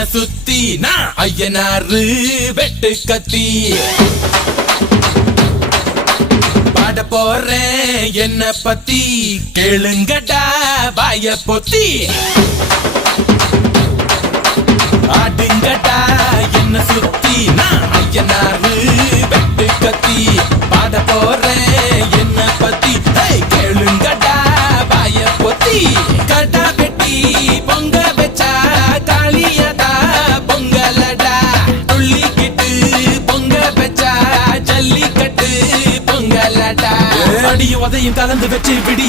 என்ன சுத்தி நான் ஐயனாரு வெட்டு கத்தி பாட போறேன் என்ன பத்தி கேளுங்கடா வாய பொத்தி ஆடுங்கடா என்ன சுத்தி நான் ஐயனாரு வெட்டு கத்தி பாட போறேன் என்ன பத்தி கேளுங்கடா வாய பொத்தி கடா வெட்டி பொங்க வச்சா காளியதா பொங்கலடா துள்ளிக்கிட்டு பொங்க வச்சா ஜல்லிக்கட்டு பொங்கலடா அடியும் உதையும் கலந்து வச்சு விடிய